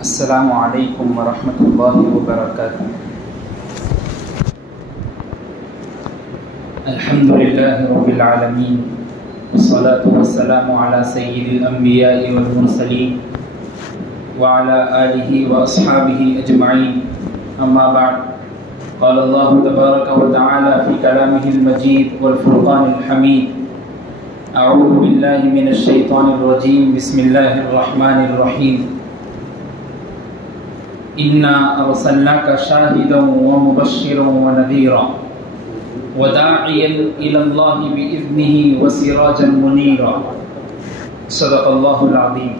السلام علیکم ورحمۃ اللہ وبرکاتہ۔ الحمد للہ رب العالمین والصلاة والسلام علی سید الانبیاء والمرسلین وعلی آلہ واصحابہ اجمعین، اما بعد، قال اللہ تبارک وتعالی فی کلامہ المجید والفرقان الحمید، اعوذ باللہ من الشیطان الرجیم، بسم اللہ الرحمن الرحیم، انا ارسلناک شاہدا ومبشرا ونذیرا وداعیا الی اللہ باذنہ وسراجا منیرا، صدق اللہ العظیم۔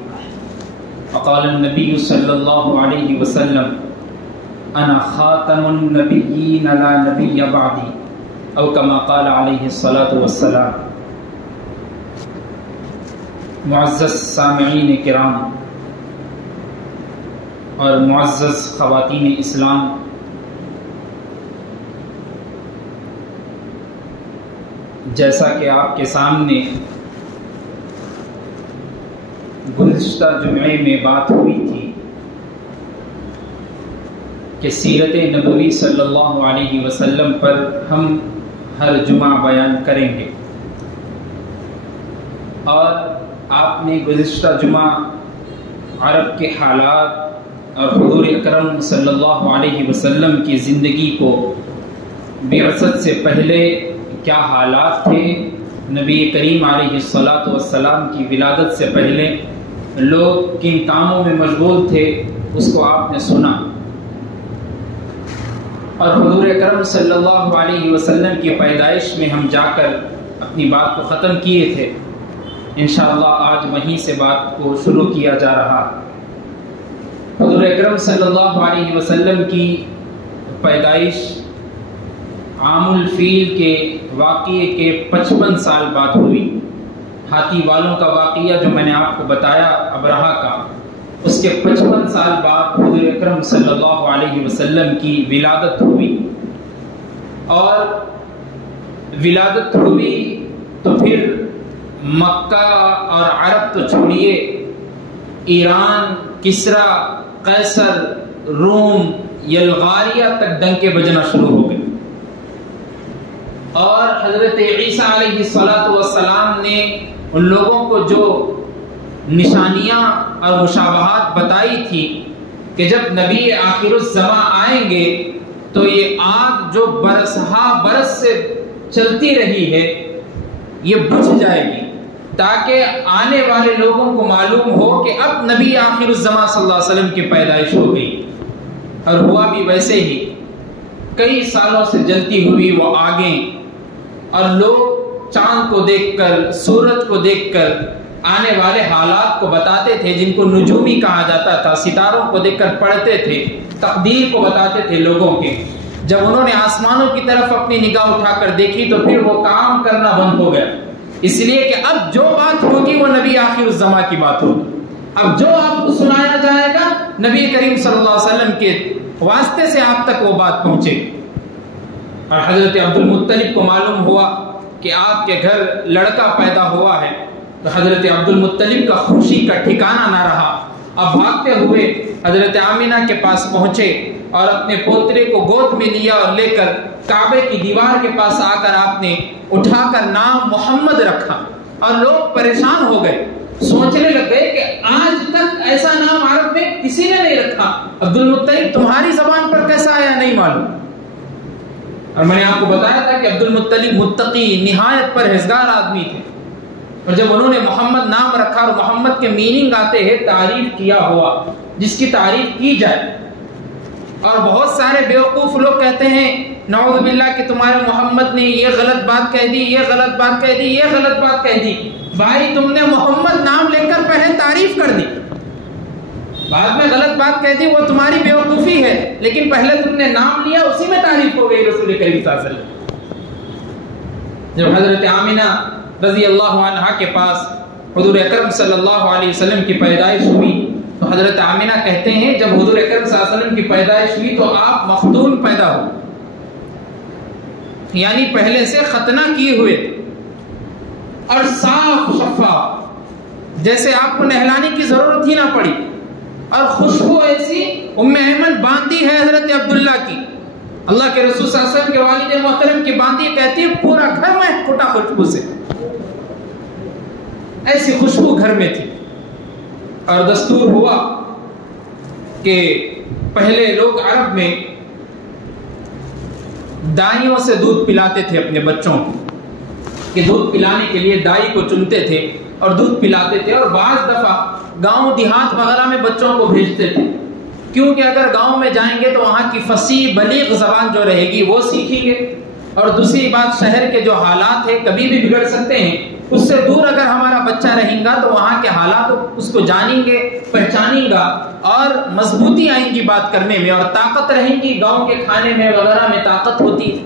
وقال النبی صلی اللہ علیہ وسلم، انا خاتم النبیین لا نبی بعدی، او کما قال علیہ الصلاۃ والسلام۔ معزز سامعین کرام اور معزز خواتین اسلام، جیسا کہ آپ کے سامنے گزشتہ جمعے میں بات ہوئی تھی کہ سیرت نبوی صلی اللہ علیہ وسلم پر ہم ہر جمعہ بیان کریں گے، اور آپ نے گزشتہ جمعہ عرب کے حالات اور حضور اکرم صلی اللہ علیہ وسلم کی زندگی کو بعثت سے پہلے کیا حالات تھے، نبی کریم علیہ الصلاۃ والسلام کی ولادت سے پہلے لوگ کن کاموں میں مشغول تھے، اس کو آپ نے سنا، اور حضور اکرم صلی اللہ علیہ وسلم کی پیدائش میں ہم جا کر اپنی بات کو ختم کیے تھے۔ انشاءاللہ آج وہیں سے بات کو شروع کیا جا رہا۔ حضور اکرم صلی اللہ علیہ وسلم کی پیدائش عام الفیل کے واقعے کے 55 سال بعد ہوئی۔ ہاتھی والوں کا واقعہ جو میں نے آپ کو بتایا ابرہہ کا، اس کے 55 سال بعد حضور اکرم صلی اللہ علیہ وسلم کی ولادت ہوئی، اور ولادت ہوئی تو پھر مکہ اور عرب تو چھوڑیے، ایران، کسرا، قیصر، روم، یلغاریہ تک ڈنکے بجنا شروع ہو گئے، اور حضرت عیسیٰ علیہ السلام نے ان لوگوں کو جو نشانیاں اور مشابہات بتائی تھی کہ جب نبی آخر الزماں آئیں گے تو یہ آگ جو برس سے چلتی رہی ہے یہ بجھ جائے گی، تاکہ آنے والے لوگوں کو معلوم ہو کہ اب نبی آخر الزماں صلی اللہ علیہ وسلم کی پیدائش ہو گئی۔ اور ہوا بھی ویسے ہی، کئی سالوں سے جلتی ہوئی وہ آگیں، اور لوگ چاند کو دیکھ کر، سورج کو دیکھ کر آنے والے حالات کو بتاتے تھے، جن کو نجومی کہا جاتا تھا، ستاروں کو دیکھ کر پڑھتے تھے، تقدیر کو بتاتے تھے لوگوں کے۔ جب انہوں نے آسمانوں کی طرف اپنی نگاہ اٹھا کر دیکھی تو پھر وہ کام کرنا بند ہو گیا، اس لیے کہ اب جو بات ہوگی وہ نبی آخر الزماں کی بات ہوگی۔ اب جو آپ کو سنایا جائے گا نبی کریم صلی اللہ علیہ وسلم کے واسطے سے آپ تک وہ بات پہنچے گی۔ اور حضرت عبد المطلب کو معلوم ہوا کہ آپ کے گھر لڑکا پیدا ہوا ہے، تو حضرت عبد المطلب کا خوشی کا ٹھکانہ نہ رہا۔ اب بھاگتے ہوئے حضرت آمنہ کے پاس پہنچے اور اپنے پوترے کو گود میں لیا، اور لے کر کعبے کی دیوار کے پاس آ کر آپ نے اٹھا کر نام محمد رکھا، اور لوگ پریشان ہو گئے، سوچنے لگ گئے کہ آج تک ایسا نام عرب میں کسی نے نہیں رکھا، عبد المطلب تمہاری زبان پر کیسا آیا نہیں معلوم۔ اور میں نے آپ کو بتایا تھا کہ عبد المطلب متقی، نہایت پرہیزگار آدمی تھے، اور جب انہوں نے محمد نام رکھا، اور محمد کے میننگ آتے ہیں تعریف کیا ہوا، جس کی تعریف کی جائے، اور بہت سارے بیوقوف لوگ کہتے ہیں نعوذ باللہ کہ تمہارے محمد نے یہ غلط بات کہہ دی، یہ غلط بات کہہ دی، یہ غلط بات کہہ دی۔ بھائی تم نے محمد نام لے کر پہلے تعریف کر دی، بعد میں غلط بات کہہ دی، وہ تمہاری بیوقوفی ہے، لیکن پہلے تم نے نام لیا، اسی میں تعریف ہو گئی رسول کریم صلی اللہ علیہ وسلم۔ جب حضرت آمنہ رضی اللہ عنہا کے پاس حضور اکرم صلی اللہ علیہ وسلم کی پیدائش ہوئی تو حضرت آمنہ کہتے ہیں جب حضور اکرم صلی اللہ علیہ وسلم کی پیدائش ہوئی تو آپ مختون پیدا ہو، یعنی پہلے سے ختنہ کیے ہوئے، اور صاف شفاف، جیسے آپ کو نہلانے کی ضرورت ہی نہ پڑی، اور خوشبو ایسی ام ایمن باندھی ہے حضرت عبداللہ کی، اللہ کے رسول صلی اللہ علیہ وسلم کے والد محترم کی باندھی، کہتی ہے پورا گھر میں پھوٹا خوشبو سے، ایسی خوشبو گھر میں تھی۔ اور دستور ہوا کہ پہلے لوگ عرب میں دائیوں سے دودھ پلاتے تھے اپنے بچوں کو، کہ دودھ پلانے کے لیے دائی کو چنتے تھے اور دودھ پلاتے تھے، اور بعض دفعہ گاؤں دیہات وغیرہ میں بچوں کو بھیجتے تھے، کیونکہ اگر گاؤں میں جائیں گے تو وہاں کی فصیح بلیغ زبان جو رہے گی وہ سیکھیں گے، اور دوسری بات شہر کے جو حالات ہیں کبھی بھی بگڑ سکتے ہیں، اس سے دور اگر ہمارا بچہ رہیں گا تو وہاں کے حالات اس کو جانیں گے، پہچانیں گا، اور مضبوطی آئیں گی بات کرنے میں، اور طاقت رہیں گی، گاؤں کے کھانے میں وغیرہ میں طاقت ہوتی۔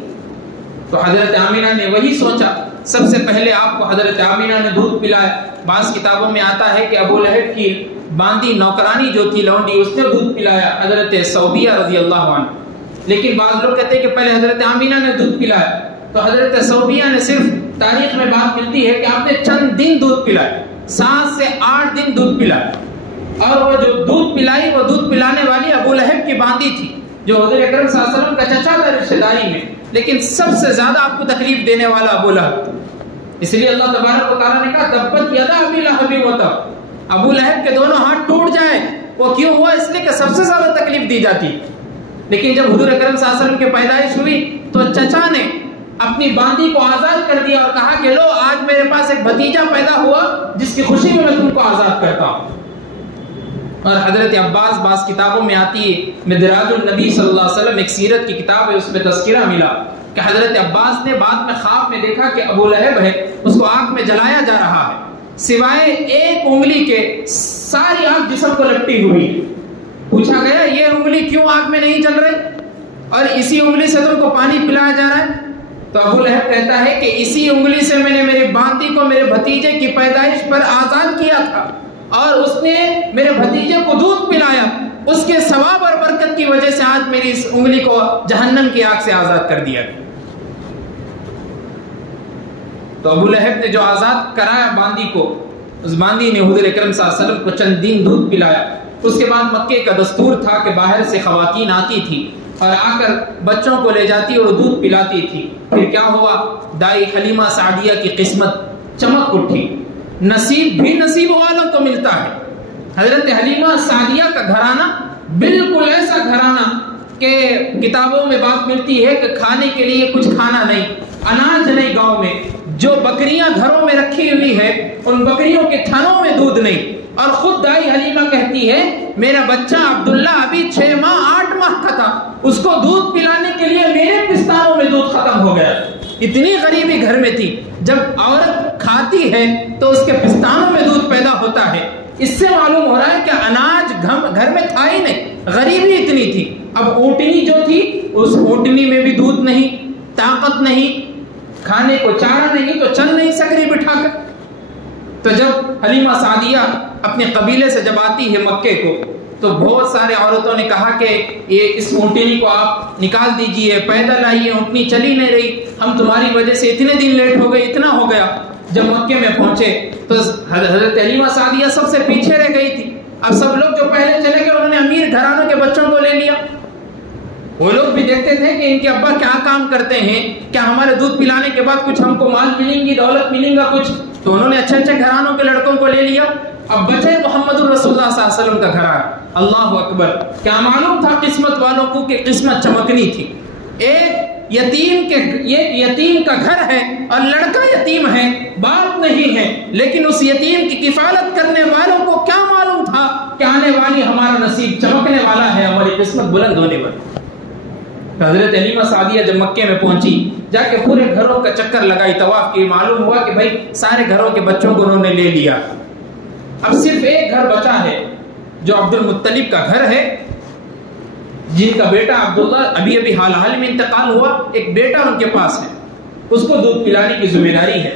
تو حضرت آمینہ نے وہی سوچا، سب سے پہلے آپ کو حضرت آمینہ نے دودھ پلایا۔ بعض کتابوں میں آتا ہے کہ ابو لہب کی باندی نوکرانی جو تھی لونڈی، اس نے دودھ پلایا حضرت ثوبیہ رضی اللہ عنہ، لیکن بعض لوگ کہتے ہیں کہ پہلے حضرت آمینہ نے دودھ پلایا۔ تو حضرت ثوبیہ نے صرف تاریخ میں بات ملتی ہے کہ آپ نے چند دن دودھ پلایا، 7 سے 8 دن دودھ پلایا، اور وہ جو دودھ پلائی وہ دودھ پلانے والی ابو لہب کی باندی تھی، جو حضور اکرم صلی اللہ علیہ وسلم کا چچا تھا رشتہ داری میں، لیکن سب سے زیادہ آپ کو تکلیف دینے والا ابو لہب، اس لیے اللہ تبارک و تعالیٰ نے کہا تبت یدا ابی لہب وتب، ابو لہب کے دونوں ہاتھ ٹوٹ جائیں۔ وہ کیوں ہوا؟ اس لیے کہ سب سے زیادہ تکلیف دی جاتی، لیکن جب حضور اکرم صلی اللہ علیہ وسلم کی پیدائش ہوئی تو چچا نے اپنی باندی کو آزاد کر دیا اور کہا کہ لو آج میرے پاس ایک بھتیجا پیدا ہوا جس کی خوشی میں تم کو آزاد کرتا ہوں۔ اور حضرت عباس بعض کتابوں میں آتی ہے، مدراج النبی صلی اللہ علیہ وسلم ایک سیرت کی کتاب ہے، اس میں تذکرہ ملا کہ حضرت عباس نے بعد میں خواب میں دیکھا کہ ابو لہب ہے، اس کو آگ میں جلایا جا رہا ہے، سوائے ایک انگلی کے ساری آگ جسم کو لپٹی ہوئی۔ پوچھا گیا یہ انگلی کیوں آگ میں نہیں جل رہی اور اسی انگلی سے تم کو پانی پلایا جا رہا ہے؟ تو ابو لہب کہتا ہے کہ اسی انگلی سے میں نے میری باندی کو میرے بھتیجے کی پیدائش پر آزاد کیا تھا، اور اس نے میرے بھتیجے کو دودھ پلایا، اس کے ثواب اور برکت کی وجہ سے آج میری اس انگلی کو جہنم کی آگ سے آزاد کر دیا۔ تو ابو لہب نے جو آزاد کرایا باندی کو، اس باندی نے حضور اکرم صلی اللہ علیہ وسلم کو چند دن دودھ پلایا۔ اس کے بعد مکے کا دستور تھا کہ باہر سے خواتین آتی تھی اور آ کر بچوں کو لے جاتی اور دودھ پلاتی تھی۔ پھر کیا ہوا؟ دائی حلیمہ سعدیہ کی قسمت چمک اٹھی، نصیب بھی نصیب والوں کو ملتا ہے۔ حضرت حلیمہ سعدیہ کا گھرانہ بالکل ایسا گھرانہ کہ کتابوں میں بات ملتی ہے کہ کھانے کے لیے کچھ کھانا نہیں، اناج نہیں گاؤں میں، جو بکریاں گھروں میں رکھی ہوئی ہے ان بکریوں کے تھنوں میں دودھ نہیں، اور خود دائی حلیمہ کہتی ہے میرا بچہ عبداللہ ابھی 6 ماہ 8 ماہ کا تھا، اس کو دودھ پلانے کے لیے میرے پستانوں میں دودھ ختم ہو گیا۔ اتنی غریبی گھر میں تھی، جب عورت کھاتی ہے تو اس کے پستانوں میں دودھ پیدا ہوتا ہے۔ اس سے معلوم ہو رہا ہے کہ اناج گھر میں تھا ہی نہیں، غریبی اتنی تھی۔ اب اونٹنی جو تھی اس اونٹنی میں بھی دودھ نہیں، طاقت نہیں، کھانے کو چارہ نہیں، تو چل نہیں سک رہی بٹھا کر۔ تو جب حلیمہ سعدیہ اپنے قبیلے سے جب آتی ہے مکے کو تو بہت سارے عورتوں نے کہا کہ یہ اس اونٹنی کو آپ نکال دیجئے، پیدل آئیے، اونٹنی چلی نہیں رہی، ہم تمہاری وجہ سے اتنے دن لیٹ ہو گئے، اتنا ہو گیا۔ جب مکے میں پہنچے تو حضرت حلیمہ سعدیہ سب سے پیچھے رہ گئی تھی۔ اب سب لوگ جو پہلے چلے گئے انہوں نے امیر گھرانوں کے بچوں کو لے لیا۔ وہ لوگ بھی دیکھتے تھے کہ ان کے ابا کیا کام کرتے ہیں، کیا ہمارے دودھ پلانے کے بعد کچھ ہم کو مال ملیں گی، دولت ملیں گا کچھ، تو انہوں نے اچھے اچھے گھرانوں کے لڑکوں کو لے لیا۔ اب بچے محمد رسول اللہ صلی اللہ علیہ وسلم کا گھرانہ، اللہ اکبر! کیا معلوم تھا قسمت والوں کو کہ قسمت چمکنی تھی۔ ایک یتیم کا گھر ہے اور لڑکا یتیم ہے، باپ نہیں ہے، لیکن اس یتیم کی کفالت کرنے والوں کو کیا معلوم تھا کہ آنے والی ہمارا نصیب چمکنے والا ہے، ہماری قسمت بلند ہونے والی۔ حضرت حلیمہ سعدیہ جب مکے میں پہنچی، جا کے پورے گھروں کا چکر لگائی، طواف کی، معلوم ہوا کہ بھائی سارے گھروں کے بچوں کو انہوں نے لے لیا۔ اب صرف ایک گھر بچا ہے جو عبد المطلب کا گھر ہے، جن کا بیٹا عبداللہ ابھی حال میں انتقال ہوا، ایک بیٹا ان کے پاس ہے، اس کو دودھ پلانے کی ذمہ داری ہے۔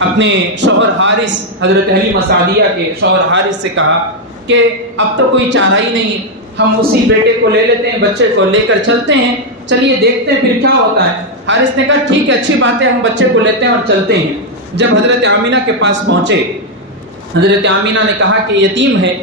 اپنے شوہر حارث، حضرت حلیمہ سعدیہ کے شوہر حارث سے کہا کہ اب تو کوئی چارہ ہی نہیں، ہم اسی بیٹے کو لے لیتے ہیں، بچے کو لے کر چلتے ہیں، چلیے دیکھتے ہیں پھر کیا ہوتا ہے۔ حارث نے کہا ٹھیک ہے، اچھی بات ہے، ہم بچے کو لیتے ہیں اور چلتے ہیں۔ جب حضرت آمینہ کے پاس پہنچے، حضرت آمینہ نے کہا کہ یتیم ہے،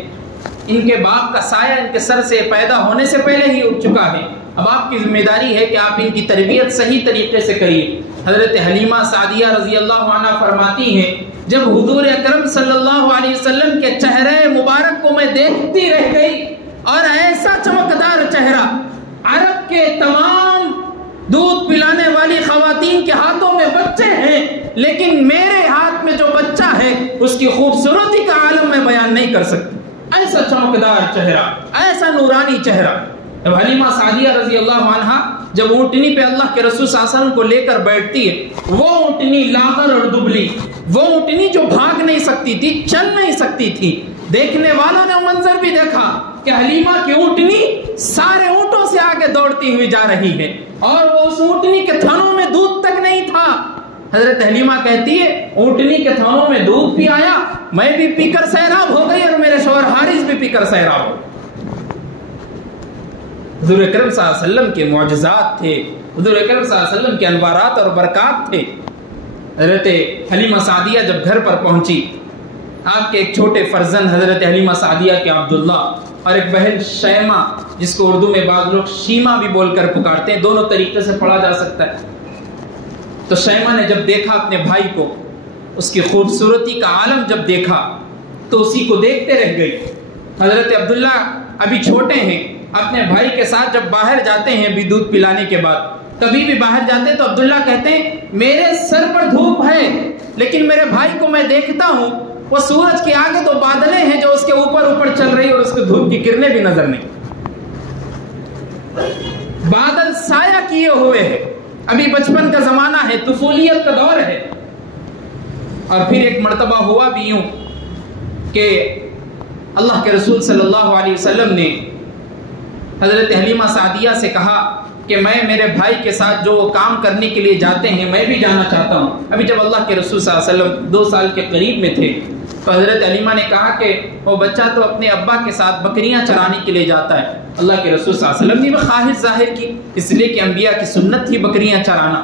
ان کے باپ کا سایہ ان کے سر سے پیدا ہونے سے پہلے ہی اٹھ چکا ہے. اب آپ کی ذمہ داری ہے کہ آپ ان کی تربیت صحیح طریقے سے کریے. حضرت حلیمہ سعدیہ رضی اللہ عنہا فرماتی ہیں جب حضور اکرم صلی اللہ علیہ وسلم کے چہرے مبارک کو میں دیکھتی رہ گئی اور ایسا چمکدار چہرہ، عرب کے تمام دودھ پلانے والی خواتین کے ہاتھوں میں بچے ہیں لیکن میرے ہاتھ میں جو بچہ ہے اس کی خوبصورتی کا عالم میں بیان نہیں کر سکتی. ایسا چمکدار چہرہ، ایسا نورانی چہرہ. جب حلیمہ سعدیہ رضی اللہ عنہا جب اونٹنی پہ اللہ کے رسول صلی اللہ علیہ وسلم کو لے کر بیٹھتی ہے، وہ اونٹنی لاغر اور دبلی، وہ اونٹنی جو بھاگ نہیں سکتی تھی، چل نہیں سکتی تھی. دیکھنے والوں نے منظر بھی دیکھا کہ حلیمہ کی اونٹنی سارے اونٹوں سے آگے دوڑتی ہوئی جا رہی ہے اور وہ اس اونٹنی کے تھنوں میں دودھ تک نہیں تھا. حضرت حلیمہ کہتی ہے اونٹنی کے تھنوں میں دودھ بھی آیا، میں بھی پی کر سیراب ہو گئی اور میرے شوہر حارث بھی پی کر سیراب ہو. حضور اکرم صلی اللہ علیہ وسلم کے معجزات تھے، حضور اکرم صلی اللہ علیہ وسلم کے انوارات اور برکات تھے. حضرت حلیمہ سعدیہ جب گھر پر پہنچی، آپ کے ایک چھوٹے فرزند حضرت حلیمہ سعدیہ کے عبداللہ اور ایک بہن شیمہ، جس کو اردو میں بعض لوگ شیمہ بھی بول کر پکارتے ہیں، دونوں طریقے سے پڑھا جا سکتا ہے. تو شیمہ نے جب دیکھا اپنے بھائی کو، اس کی خوبصورتی کا عالم جب دیکھا تو اسی کو دیکھتے رہ گئی. حضرت عبداللہ ابھی چھوٹے ہیں، اپنے بھائی کے ساتھ جب باہر جاتے ہیں بھی دودھ پلانے کے بعد، کبھی بھی باہر جاتے ہیں تو عبداللہ کہتے ہیں میرے سر پر دھوپ ہے لیکن میرے بھائی کو میں دیکھتا ہوں وہ سورج کے آگے تو بادلیں ہیں جو اس کے اوپر چل رہی اور اس کے دھوپ کی کرنیں بھی نظر نہیں. بادل سایہ کیے ہوئے ہیں. ابھی بچپن کا زمانہ ہے، طفولیت کا دور ہے. اور پھر ایک مرتبہ ہوا بھی یوں کہ اللہ کے رسول صلی اللہ علیہ وسلم نے حضرت حلیمہ سعدیہ سے کہا کہ میں میرے بھائی کے ساتھ جو کام کرنے کے لیے جاتے ہیں میں بھی جانا چاہتا ہوں. ابھی جب اللہ کے رسول صلی اللہ علیہ وسلم 2 سال کے قریب میں تھے تو حضرت حلیمہ نے کہا کہ وہ بچہ تو اپنے ابا کے ساتھ بکریاں چرانے کے لیے جاتا ہے. اللہ کے رسول صلی اللہ علیہ وسلم نے بھی خواہش ظاہر کی، اس لیے کہ انبیاء کی سنت تھی بکریاں چرانا.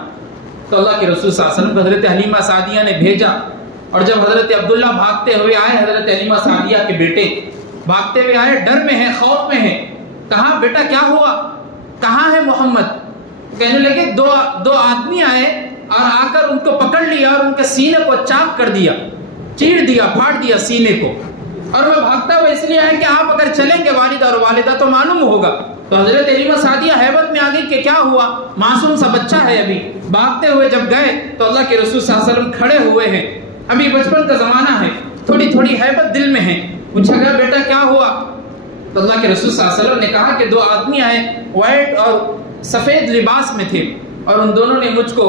تو اللہ کے رسول صلی اللہ علیہ وسلم کو حضرت حلیمہ سعدیہ نے بھیجا اور جب حضرت عبداللہ بھاگتے ہوئے آئے، حضرت حلیمہ سعدیہ کے بیٹے بھاگتے ہوئے آئے، ڈر میں ہیں، خوف میں ہیں. کہا بیٹا کیا ہوا، کہاں ہے محمد؟ کہنے لگے دو آدمی آئے اور آ کر ان کو پکڑ لیا اور ان کے سینے کو چاک کر دیا، چیر دیا، پھاڑ دیا سینے کو. اور میں بھاگتا ہوا اس لیے ہے کہ آپ اگر چلیں گے والدہ اور والدہ تو معلوم ہوگا. تو حضرت حلیمہ سعدیہ حیبت میں آ گئی کہ کیا ہوا، معصوم سا بچہ ہے. ابھی بھاگتے ہوئے جب گئے تو اللہ کے رسول صلی اللہ علیہ وسلم کھڑے ہوئے ہیں، ابھی بچپن کا زمانہ ہے، تھوڑی تھوڑی حیبت دل میں ہے. پوچھا گیا بیٹا کیا ہوا؟ تو اللہ کے رسول صلی اللہ علیہ وسلم نے کہا کہ 2 آدمی آئے، وائٹ اور سفید لباس میں تھے اور ان دونوں نے مجھ کو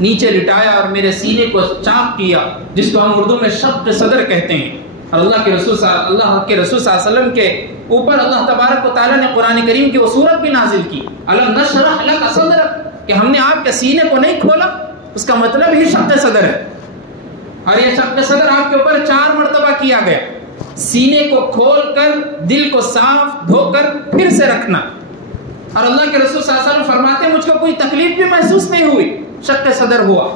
نیچے لٹایا اور میرے سینے کو چاک کیا، جس کو ہم اردو میں شق صدر کہتے ہیں. اور اللہ کے رسول صلی اللہ علیہ وسلم کے اوپر اللہ تبارک و تعالیٰ نے قرآن کریم کی وہ سورت بھی نازل کی، الم نشرح لک صدرک، کہ ہم نے آپ کے سینے کو نہیں کھولا. اس کا مطلب ہی شق صدر ہے. اور یہ شق صدر آپ کے اوپر 4 مرتبہ کیا گیا. سینے کو کھول کر دل کو صاف دھو کر پھر سے رکھنا. اور اللہ کے رسول صلی اللہ علیہ وسلم فرماتے ہیں مجھ کو کوئی تکلیف بھی محسوس نہیں ہوئی، شق صدر ہوا.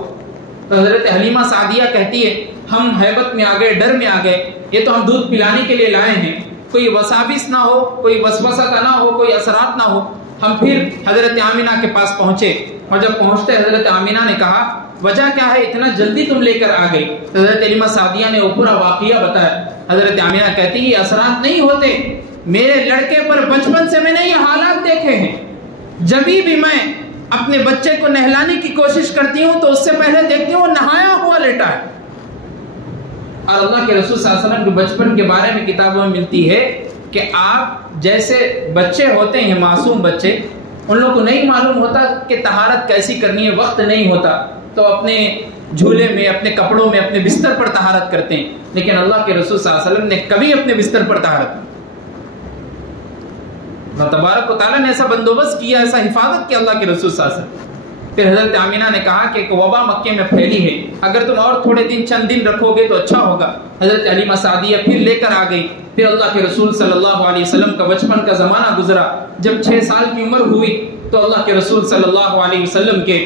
تو حضرت حلیمہ سعدیہ کہتی ہے ہم حیبت میں آ گئے، ڈر میں آ گئے. یہ تو ہم دودھ پلانے کے لیے لائے ہیں، کوئی وساوس نہ ہو، کوئی وسوسہ نہ ہو، کوئی اثرات نہ ہو. ہم پھر حضرت آمینہ کے پاس پہنچے اور جب پہنچتے حضرت آمینہ نے کہا وجہ کیا ہے اتنا جلدی تم لے کر آ گئی؟ حضرت حلیمہ سعدیہ نے وہ پورا واقعہ بتایا. حضرت آمینہ کہتی یہ اثرات نہیں ہوتے، میرے لڑکے پر بچپن سے میں نے یہ حالات دیکھے ہیں. جبھی بھی میں اپنے بچے کو نہلانے کی کوشش کرتی ہوں تو اس سے پہلے دیکھتی ہوں وہ نہایا ہوا لیٹا ہے. اور اللہ کے رسول صلی اللہ علیہ وسلم کے بچپن کے بارے میں کتابوں میں ملتی ہے کہ آپ جیسے بچے ہوتے ہیں، معصوم بچے، ان لوگوں کو نہیں معلوم ہوتا کہ طہارت کیسی کرنی ہے، وقت نہیں ہوتا تو اپنے جھولے میں، اپنے کپڑوں میں، اپنے بستر پر طہارت کرتے ہیں. لیکن اللہ کے رسول صلی اللہ علیہ وسلم نے کبھی اپنے بستر پر طہارت نہیں. اللہ تبارک و تعالیٰ نے ایسا بندوبست کیا، ایسا حفاظت کیا اللہ کے رسول صلی اللہ علیہ وسلم. پھر حضرت آمینہ نے کہا کہ ایک وبا مکے میں پھیلی ہے، اگر تم اور تھوڑے دن چند دن رکھو گے تو اچھا ہوگا. حضرت حلیمہ سعدیہ پھر لے کر آ گئی. پھر اللہ کے رسول صلی اللہ علیہ وسلم کا بچپن کا زمانہ گزرا. جب 6 سال کی عمر ہوئی تو اللہ کے رسول صلی اللہ علیہ وسلم کے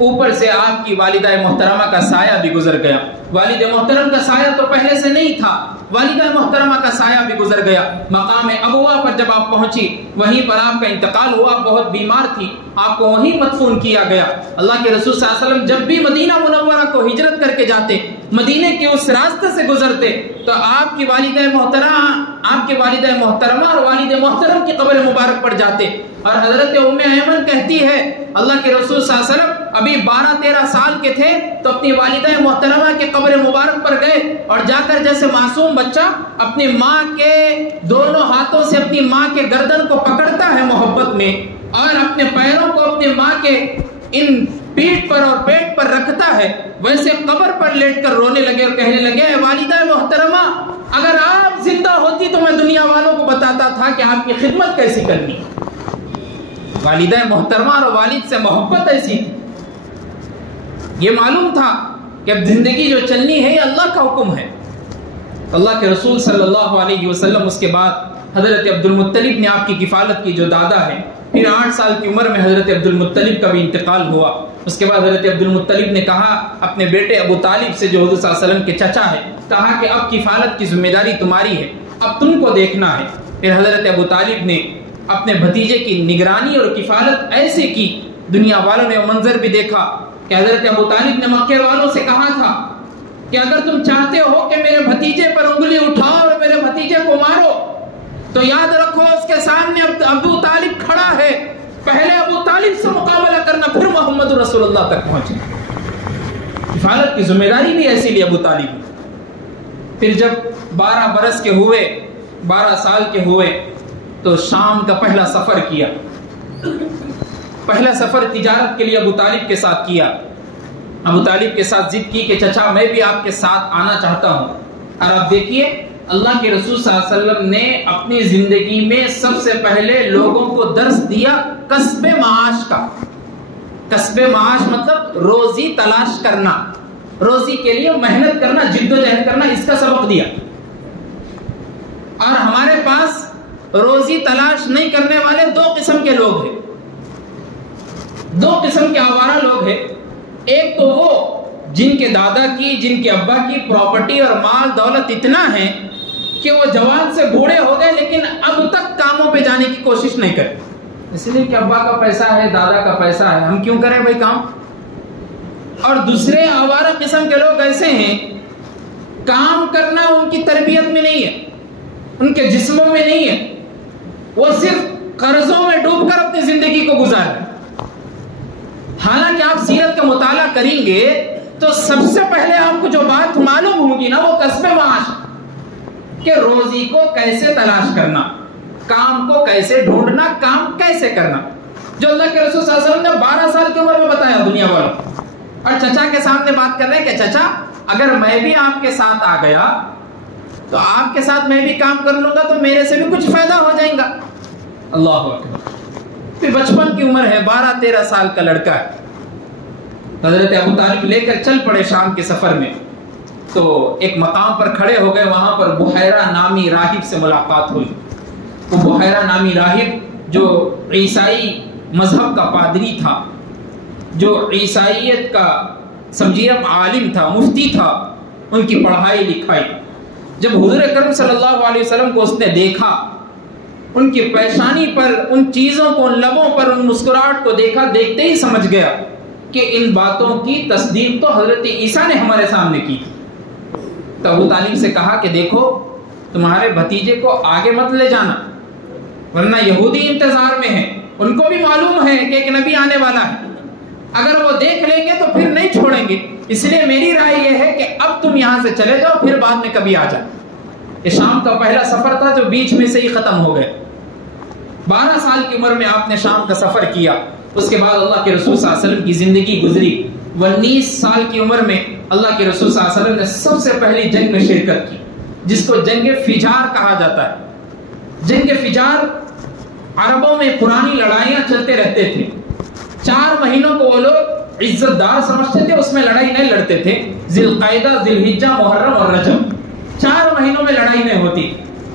اوپر سے آپ کی والدہ محترمہ کا سایہ بھی گزر گیا. والد محترم کا سایہ تو پہلے سے نہیں تھا, والدہ محترمہ کا سایہ بھی گزر گیا. مقام ابوا پر جب آپ پہنچی وہیں پر آپ کا انتقال ہوا. بہت بیمار تھی, آپ کو وہیں مدفون کیا گیا. اللہ کے رسول صلی اللہ علیہ وسلم جب بھی مدینہ منورہ کو ہجرت کر کے جاتے, مدینے کے اس راستے سے گزرتے, تو آپ کی والدہ محترمہ اور والد محترم کی قبر مبارک پر جاتے. اور حضرت ام ایمن کہتی ہے اللہ کے رسول صلی اللہ علیہ وسلم ابھی 12-13 سال کے تھے تو اپنی والدہ محترمہ کے قبر مبارک پر گئے, اور جا کر جیسے معصوم بچہ اپنی ماں کے دونوں ہاتھوں سے اپنی ماں کے گردن کو پکڑتا ہے محبت میں, اور اپنے پیروں کو اپنی ماں کے ان پیٹھ پر اور پیٹ پر رکھتا ہے, ویسے قبر پر لیٹ کر رونے لگے اور کہنے لگے والدہ محترمہ اگر آپ زندہ ہوتی تو میں دنیا والوں کو بتاتا تھا کہ آپ کی خدمت کیسی کرنی. والدہ محترمہ اور والد سے محبت ایسی تھی, یہ معلوم تھا کہ اب زندگی جو چلنی ہے یہ اللہ کا حکم ہے. اللہ کے رسول صلی اللہ علیہ وسلم اس کے بعد حضرت عبد المطلب نے آپ کی کفالت کی, جو دادا ہے. پھر 8 سال کی عمر میں حضرت عبد المطلب کا بھی انتقال ہوا. اس کے بعد حضرت عبد المطلب نے کہا اپنے بیٹے ابو طالب سے, جو حضور صلی اللہ علیہ وسلم کے چچا ہے, کہا کہ اب کفالت کی ذمہ داری تمہاری ہے, اب تم کو دیکھنا ہے. پھر حضرت ابو طالب نے اپنے بھتیجے کی نگرانی اور کفالت ایسے کی, دنیا والوں نے منظر بھی دیکھا کہ حضرت ابو طالب نے مکے والوں سے کہا تھا کہ اگر تم چاہتے ہو کہ میرے بھتیجے پر انگلی اٹھاؤ اور میرے بھتیجے کو مارو تو یاد رکھو اس کے سامنے ابو طالب کھڑا ہے, پہلے ابو طالب سے مقابلہ کرنا پھر محمد رسول اللہ تک پہنچے. کفالت کی ذمہ داری بھی ایسی لی ابو طالب. پھر جب 12 برس کے ہوئے, 12 سال کے ہوئے تو شام کا پہلا سفر کیا. پہلا سفر تجارت کے لیے ابو طالب کے ساتھ کیا. ابو طالب کے ساتھ ضد کی کہ چچا میں بھی آپ کے ساتھ آنا چاہتا ہوں. اور اب دیکھیے اللہ کے رسول صلی اللہ علیہ وسلم نے اپنی زندگی میں سب سے پہلے لوگوں کو درس دیا کسب معاش کا. کسب معاش مطلب روزی تلاش کرنا, روزی کے لیے محنت کرنا, جد و جہد کرنا, اس کا سبق دیا. اور ہمارے پاس روزی تلاش نہیں کرنے والے 2 قسم کے لوگ ہیں, 2 قسم کے آوارہ لوگ ہیں. ایک تو وہ جن کے دادا کی, جن کے ابا کی پراپرٹی اور مال دولت اتنا ہے کہ وہ جوان سے بوڑھے ہو گئے لیکن اب تک کاموں پہ جانے کی کوشش نہیں کرے, اس لیے کہ ابا کا پیسہ ہے, دادا کا پیسہ ہے, ہم کیوں کریں بھائی کام. اور دوسرے آوارہ قسم کے لوگ ایسے ہیں کام کرنا ان کی تربیت میں نہیں ہے, ان کے جسموں میں نہیں ہے, وہ صرف قرضوں میں ڈوب کر اپنی زندگی کو گزار رہے. حالانکہ آپ سیرت کا مطالعہ کریں گے تو سب سے پہلے آپ کو جو بات معلوم ہوگی نا وہ کسب معاش, کہ روزی کو کیسے تلاش کرنا, کام کو کیسے ڈھونڈنا, کام کیسے کرنا, جو اللہ کے رسول صلی اللہ علیہ وسلم نے 12 سال کی عمر میں بتایا دنیا والوں. اور چچا کے سامنے بات کر رہے ہیں کہ چچا اگر میں بھی آپ کے ساتھ آ گیا تو آپ کے ساتھ میں بھی کام کر لوں گا تو میرے سے بھی کچھ فائدہ ہو جائے گا. اللہ اکبر. پھر بچپن کی عمر ہے, 12-13 سال کا لڑکا ہے. حضرت ابو طالب لے کر چل پڑے شام کے سفر میں. تو ایک مقام پر کھڑے ہو گئے, وہاں پر بحیرہ نامی راہب سے ملاقات ہوئی. وہ بحیرہ نامی راہب جو عیسائی مذہب کا پادری تھا, جو عیسائیت کا سمجھیے عالم تھا, مفتی تھا, ان کی پڑھائی لکھائی. جب حضور اکرم صلی اللہ علیہ وسلم کو اس نے دیکھا, ان کی پیشانی پر ان چیزوں کو, ان لبوں پر ان مسکراہٹ کو دیکھا, دیکھتے ہی سمجھ گیا کہ ان باتوں کی تصدیق تو حضرت عیسیٰ نے ہمارے سامنے کی. تو ابو طالب سے کہا کہ دیکھو تمہارے بھتیجے کو آگے مت لے جانا ورنہ یہودی انتظار میں ہیں, ان کو بھی معلوم ہے کہ ایک نبی آنے والا ہے, اگر وہ دیکھ لیں گے تو پھر نہیں چھوڑیں گے. اس لیے میری رائے یہ ہے کہ اب تم یہاں سے چلے جاؤ, پھر بعد میں کبھی آ جائے. یہ شام کا پہلا سفر تھا جو بیچ میں سے ہی ختم ہو گئے. 12 سال کی عمر میں آپ نے شام کا سفر کیا. اس کے بعد اللہ کے رسول صلی اللہ علیہ وسلم کی زندگی گزری. 19 سال کی عمر میں اللہ کے رسول صلی اللہ علیہ وسلم نے سب سے پہلی جنگ میں شرکت کی, جس کو جنگ فجار کہا جاتا ہے. جنگ فجار عربوں میں پرانی لڑائیاں چلتے رہتے تھے. 4 مہینوں کو وہ لوگ عزت دار سمجھتے تھے, اس میں لڑائی نہیں لڑتے تھے. ذی القعدہ, ذی الحجہ, محرم اور رجب, 4 مہینوں میں لڑائی نہیں ہوتی.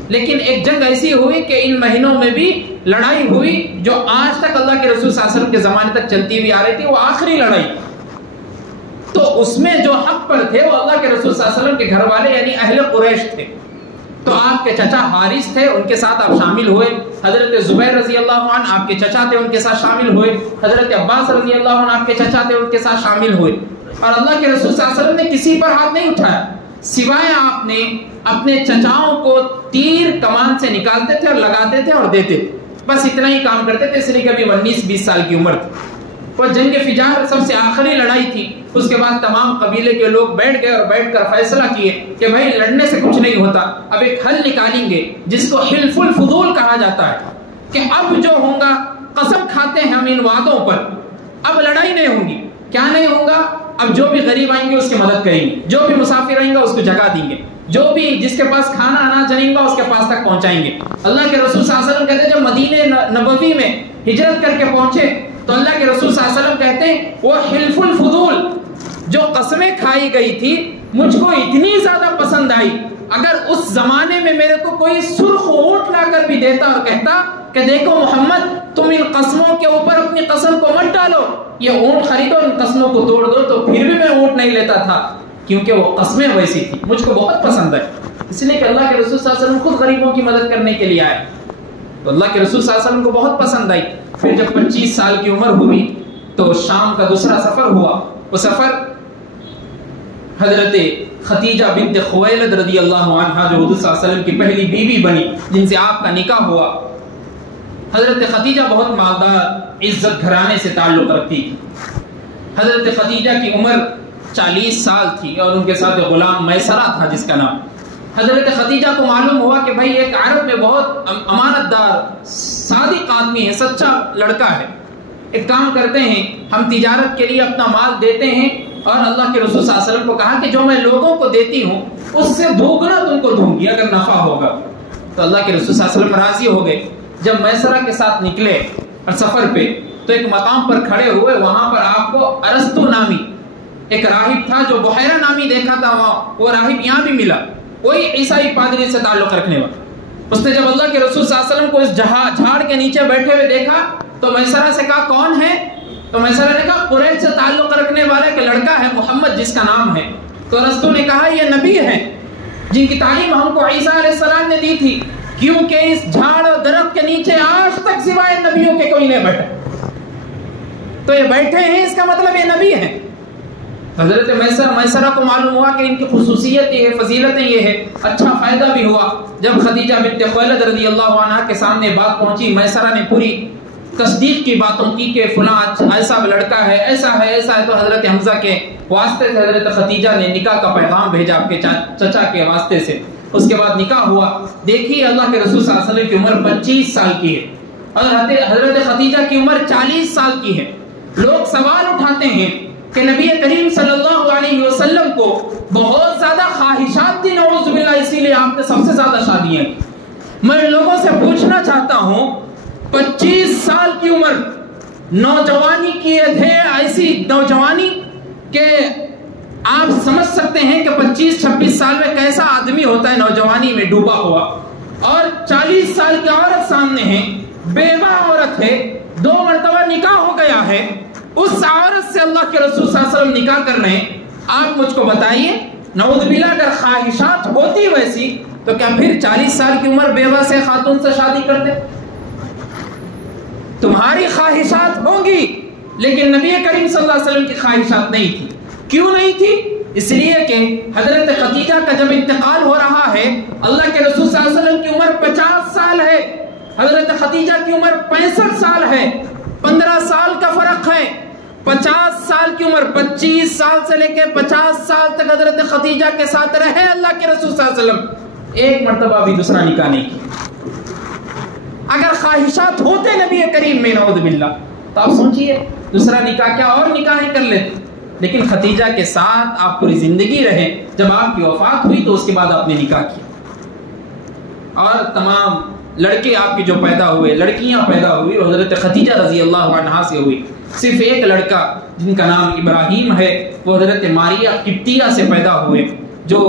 لیکن ایک جنگ ایسی ہوئی کہ ان مہینوں میں بھی لڑائی ہوئی جو آج تک اللہ کے رسول صلی اللہ علیہ وسلم کے زمانے تک چلتی ہوئی آ رہی تھی. وہ آخری لڑائی تو اس میں جو حق پر تھے وہ اللہ کے رسول صلی اللہ علیہ وسلم کے گھر والے یعنی اہل قریش تھے. تو آپ کے چچا حارث تھے، ان کے ساتھ آپ شامل ہوئے. حضرت زبیر رضی اللہ عنہ آپ کے چچا تھے، ان کے ساتھ شامل ہوئے. حضرت عباس رضی اللہ عنہ آپ کے چچا تھے، ان کے ساتھ شامل ہوئے. اور اللہ کے رسول صلی اللہ علیہ وسلم نے کسی پر ہاتھ نہیں اٹھایا سوائے آپ نے اپنے چچاؤں کو تیر کمان سے نکالتے تھے اور لگاتے تھے اور دیتے تھے. بس اتنا ہی کام کرتے تھے، اس لیے کہ ابھی 19-20 سال کی عمر تھی. وہ جنگ فجار سب سے آخری لڑائی تھی. اس کے بعد تمام قبیلے کے لوگ بیٹھ گئے اور بیٹھ کر فیصلہ کیے کہ بھائی لڑنے سے کچھ نہیں ہوتا، اب ایک حل نکالیں گے جس کو حلف الفضول کہا جاتا ہے کہ اب جو ہوگا قسم کھاتے ہیں ہم ان وعدوں پر، اب لڑائی نہیں ہوگی. کیا نہیں ہوگا؟ اب جو بھی غریب آئیں گے اس کی مدد کریں گے، جو بھی مسافر آئیں گے اس کو جگہ دیں گے، جو بھی جس کے پاس کھانا اناج نہیں گا اس کے پاس تک پہنچائیں گے. اللہ کے رسول صلی اللہ علیہ وسلم کہتے ہیں جب مدینہ نبوی میں ہجرت کر کے پہنچے تو اللہ کے رسول صلی اللہ علیہ وسلم کہتے ہیں وہ حلف الفضول جو قسمیں کھائی گئی تھی مجھ کو اتنی زیادہ پسند آئی، اگر اس زمانے میں میرے کو کوئی سرخ اونٹ لا کر بھی دیتا اور کہتا کہ دیکھو محمد تم ان قسموں کے اوپر اپنی قسم کو مت ڈالو، یہ اونٹ خریدو ان قسموں کو توڑ دو، تو پھر بھی میں اونٹ نہیں لیتا تھا، کیونکہ وہ قسمیں ویسی تھی مجھ کو بہت پسند ہے. اس لیے کہ اللہ کے رسول صلی اللہ علیہ وسلم خود غریبوں کی مدد کرنے کے لیے آئے تو اللہ کے رسول صلی اللہ علیہ وسلم کو بہت پسند آئی. پھر جب 25 سال کی عمر ہوئی تو شام کا دوسرا سفر ہوا. وہ سفر حضرت خدیجہ بنت خویلد رضی اللہ عنہا جو حضور صلی اللہ علیہ وسلم کی پہلی بیوی بنی، جن سے آپ کا نکاح ہوا. حضرت خدیجہ بہت مالدار عزت گھرانے سے تعلق رکھتی تھی. حضرت خدیجہ کی عمر 40 سال تھی اور ان کے ساتھ غلام میسرہ تھا جس کا نام. حضرت خدیجہ کو معلوم ہوا کہ بھائی ایک عرب میں بہت امانت دار صادق آدمی ہے، سچا لڑکا ہے، ایک کام کرتے ہیں ہم تجارت کے لیے اپنا مال دیتے ہیں، اور اللہ کے رسول صلی اللہ علیہ وسلم کو کہا کہ جو میں لوگوں کو دیتی ہوں اس سے دوگنا تم کو دوں گی اگر نفع ہوگا. تو اللہ کے رسول صلی اللہ علیہ وسلم راضی ہو گئے. جب میسرہ کے ساتھ نکلے اور سفر پہ تو ایک مقام پر کھڑے ہوئے، وہاں پر آپ کو ارسطو نامی ایک راہب تھا جو بحیرہ نامی دیکھا تھا، وہ راہب یہاں بھی ملا، وہی عیسائی پادری سے تعلق رکھنے والا. اس نے جب اللہ کے رسول صلی اللہ علیہ وسلم کو اس جھاڑ کے نیچے بیٹھے ہوئے دیکھا تو میسرہ سے کہا کون ہے؟ تو میسرہ نے کہا قریش سے تعلق رکھنے والے کا لڑکا ہے محمد جس کا نام ہے. تو ارسطو نے کہا یہ نبی ہیں جن کی تعلیم ہم کو عیسیٰ علیہ السلام نے دی تھی، کیونکہ اس جھاڑ اور درخت کے نیچے آج تک سوائے نبیوں کے کوئی نہیں بیٹھا، تو یہ بیٹھے ہیں اس کا مطلب یہ نبی ہیں. حضرت میسرہ کو معلوم ہوا کہ ان کی خصوصیت یہ ہے، فضیلتیں یہ ہے. اچھا فائدہ بھی ہوا جب خدیجہ بنت خویلد رضی اللہ عنہا کے سامنے بات پہنچی. میسرہ نے پوری تصدیق کی باتوں کی کہ فلاں ایسا لڑکا ہے، ایسا ہے ایسا ہے. تو حضرت حمزہ کے واسطے سے حضرت خدیجہ نے نکاح کا پیغام بھیجا آپ کے چچا کے واسطے سے. اس کے بعد نکاح ہوا. دیکھیے اللہ کے رسول صلی اللہ علیہ وسلم کی عمر 25 سال کی ہے اور حضرت خدیجہ کی عمر 40 سال کی ہے. لوگ سوال اٹھاتے ہیں کہ نبی کریم صلی اللہ علیہ وسلم کو بہت زیادہ خواہشات تھی نعوذ باللہ، اسی لیے آپ نے سب سے زیادہ شادیاں کی. میں لوگوں سے پوچھنا چاہتا ہوں 25 سال کی عمر نوجوانی کی ہے، ایسی نوجوانی کہ آپ سمجھ سکتے ہیں کہ 25-26 سال میں کیسا آدمی ہوتا ہے نوجوانی میں ڈوبا ہوا، اور 40 سال کی عورت سامنے ہے، بیوہ عورت ہے، 2 مرتبہ نکاح ہو گیا ہے، اس عورت سے اللہ کے رسول صلی اللہ علیہ وسلم نکاح کر رہے ہیں. آپ مجھ کو بتائیے نعوذ باللہ اگر خواہشات ہوتی ویسی تو کیا پھر 40 سال کی عمر بیوہ سے خاتون سے شادی کرتے؟ تمہاری خواہشات ہوں گی لیکن نبی کریم صلی اللہ علیہ وسلم کی خواہشات نہیں تھی. کیوں نہیں تھی؟ اس لیے کہ حضرت خدیجہ کا جب انتقال ہو رہا ہے، اللہ کے رسول صلی اللہ علیہ وسلم کی عمر 50 سال ہے، حضرت خدیجہ کی عمر 65 سال ہے، 15 سال کا فرق ہے. 50 سال کی عمر 25 سال سے لے کے 50 سال تک حضرت خدیجہ کے ساتھ رہے اللہ کے رسول صلی اللہ علیہ وسلم، ایک مرتبہ بھی دوسرا نکاح نہیں کیا. اگر خواہشات ہوتے نبی کریم میں نعوذ باللہ تو آپ سوچئے دوسرا نکاح کیا اور نکاح کر لیتے. لیکن خدیجہ کے ساتھ آپ پوری زندگی رہے. جب آپ کی وفات ہوئی تو اس کے بعد آپ نے نکاح کیا اور تمام لڑکے آپ کے جو پیدا ہوئے، لڑکیاں پیدا ہوئی، اور حضرت خدیجہ رضی اللہ عنہا سے ہوئی. صرف ایک لڑکا جن کا نام ابراہیم ہے وہ حضرت ماریہ قبطیہ سے پیدا ہوئے جو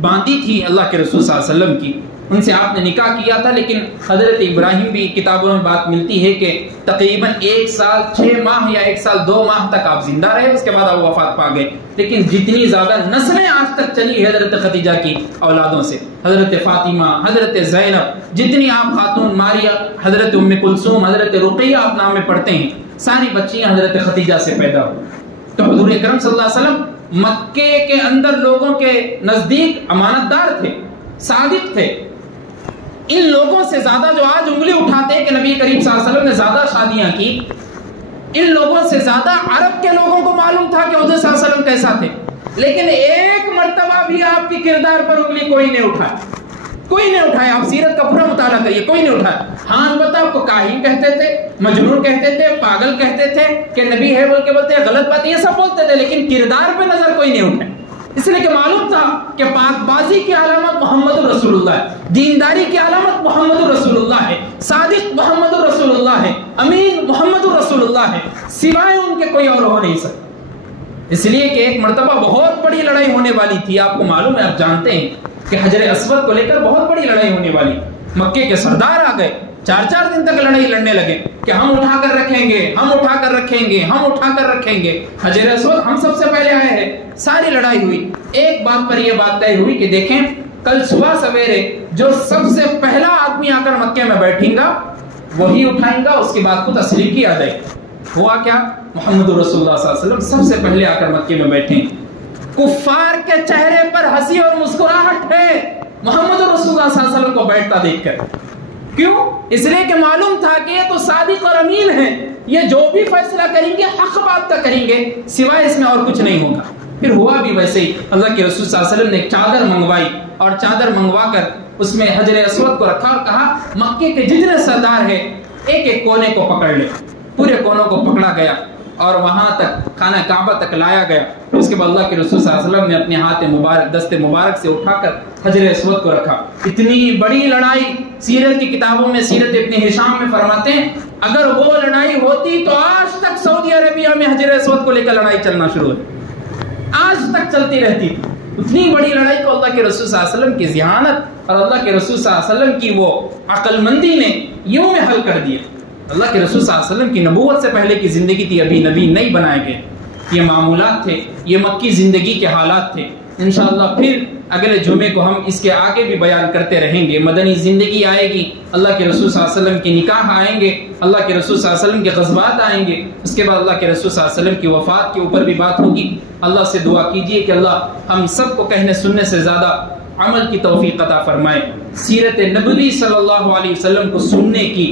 باندی تھی اللہ کے رسول صلی اللہ علیہ وسلم کی. ان سے آپ نے نکاح کیا تھا، لیکن حضرت ابراہیم بھی کتابوں میں بات ملتی ہے کہ تقریباً 1 سال 6 ماہ یا 1 سال 2 ماہ تک آپ زندہ رہے، اس کے بعد آپ وفات پا گئے۔ لیکن جتنی زیادہ نسلیں آج تک چلی حضرت خدیجہ کی اولادوں سے، حضرت فاطمہ، حضرت زینب، جتنی آپ خاتون ماریہ، حضرت ام کلثوم، حضرت رقیہ آپ نام میں پڑھتے ہیں، ساری بچیاں حضرت خدیجہ سے پیدا ہوئی۔ تو حضور اکرم صلی اللہ علیہ وسلم مکے کے اندر لوگوں کے نزدیک امانت دار تھے، صادق تھے۔ ان لوگوں سے زیادہ جو آج انگلی اٹھاتے ہیں کہ نبی کریم صلی اللہ علیہ وسلم نے زیادہ شادیاں کی، ان لوگوں سے زیادہ عرب کے لوگوں کو معلوم تھا کہ حضور صلی اللہ علیہ وسلم کیسا تھے، لیکن ایک مرتبہ بھی آپ کی کردار پر انگلی کوئی نہیں اٹھایا، کوئی نہیں اٹھایا۔ آپ سیرت کا پورا مطالعہ کریے، کوئی نہیں اٹھایا۔ ہاں البتہ آپ کو کاہن کہتے تھے، مجنون کہتے تھے، پاگل کہتے تھے کہ نبی ہے بول کے بولتے ہیں، غلط بات، یہ سب بولتے تھے، لیکن کردار پہ نظر کوئی نہیں اٹھائے، اس لیے کہ معلوم تھا کہ پاک بازی کی علامت محمد رسول اللہ ہے، دینداری کی علامت محمد رسول اللہ ہے، صادق محمد رسول اللہ ہے، امین محمد رسول اللہ ہے، سوائے ان کے کوئی اور ہو نہیں سکتا۔ اس لیے کہ ایک مرتبہ بہت بڑی لڑائی ہونے والی تھی، آپ کو معلوم ہے، آپ جانتے ہیں کہ حجر اسود کو لے کر بہت بڑی لڑائی ہونے والی۔ مکے کے سردار آ گئے، 4 دن تک لڑائی لڑنے لگے کہ ہم اٹھا کر رکھیں گے، ہم اٹھا کر رکھیں گے، ہم اٹھا کر رکھیں گے، حجر اسود ہم سب سے پہلے آئے ہیں۔ ساری لڑائی ہوئی، ایک بات پر یہ بات طے ہوئی کہ دیکھیں کل صبح سویرے جو سب سے پہلا آدمی آ کر مکے میں بیٹھیں گا وہی اٹھائیں گا، اس کی بات کو تسلیم کیا جائے۔ ہوا کیا؟ محمد رسول اللہ صلی اللہ علیہ وسلم سب سے پہلے آ کر مکے میں بیٹھے۔ کفار کے چہرے پر ہنسی اور مسکراہٹ ہے محمد رسول اللہ صلی اللہ علیہ وسلم کو بیٹھتا دیکھ کر۔ کیوں؟ اس لیے کہ معلوم تھا کہ یہ تو صادق اور امین ہیں، یہ جو بھی فیصلہ کریں گے حق بات کا کریں گے، سوائے اس میں اور کچھ نہیں ہوگا۔ پھر ہوا بھی ویسے ہی، اللہ کے رسول صلی اللہ علیہ وسلم نے ایک چادر منگوائی اور چادر منگوا کر اس میں حجر اسود کو رکھا اور کہا مکے کے جتنے سردار ہیں ایک ایک کونے کو پکڑ لے۔ پورے کونوں کو پکڑا گیا اور وہاں تک خانہ کعبہ تک لایا گیا۔ اس کے بعد اللہ کے رسول صلی اللہ علیہ وسلم نے اپنے ہاتھ مبارک دست مبارک سے اٹھا کر حجر اسود کو رکھا۔ اتنی بڑی لڑائی سیرت کی کتابوں میں، سیرت ابن ہشام میں فرماتے ہیں اگر وہ لڑائی ہوتی تو آج تک سعودی عربیہ میں حجر اسود کو لے کر لڑائی چلنا شروع ہوئی، آج تک چلتی رہتی تھی۔ اتنی بڑی لڑائی کو اللہ کے رسول صلی اللہ علیہ وسلم کی ذہانت اور اللہ کے رسول صلی اللہ علیہ وسلم کی وہ عقل مندی نے یوں میں حل کر دیا۔ اللہ کے رسول صلی اللہ علیہ وسلم کی نبوت سے پہلے کی زندگی تھی، ابھی نبی نہیں بنائے گئے، یہ معمولات تھے، یہ مکی زندگی کے حالات تھے۔ انشاءاللہ پھر اگلے جمعے کو ہم اس کے آگے بھی بیان کرتے رہیں گے۔ مدنی زندگی آئے گی، اللہ کے رسول صلی اللہ علیہ وسلم کی نکاح آئیں گے، اللہ کے رسول صلی اللہ علیہ وسلم کے غزوات آئیں گے، اس کے بعد اللہ کے رسول صلی اللہ علیہ وسلم کی وفات کے اوپر بھی بات ہوگی۔ اللہ سے دعا کیجئے کہ اللہ ہم سب کو کہنے سننے سے زیادہ عمل کی توفیق عطا فرمائے، سیرت نبوی صلی اللہ علیہ وسلم کو سننے کی،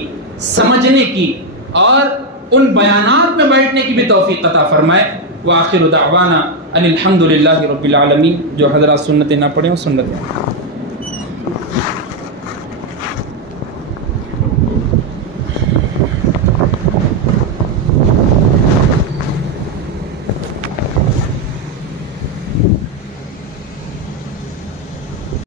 سمجھنے کی اور ان بیانات میں بیٹھنے کی بھی توفیق عطا فرمائے۔ وآخر دعوانا ان الحمد للہ رب العالمین۔ جو حضرات سنتیں نہ پڑھیں وہ سنتیں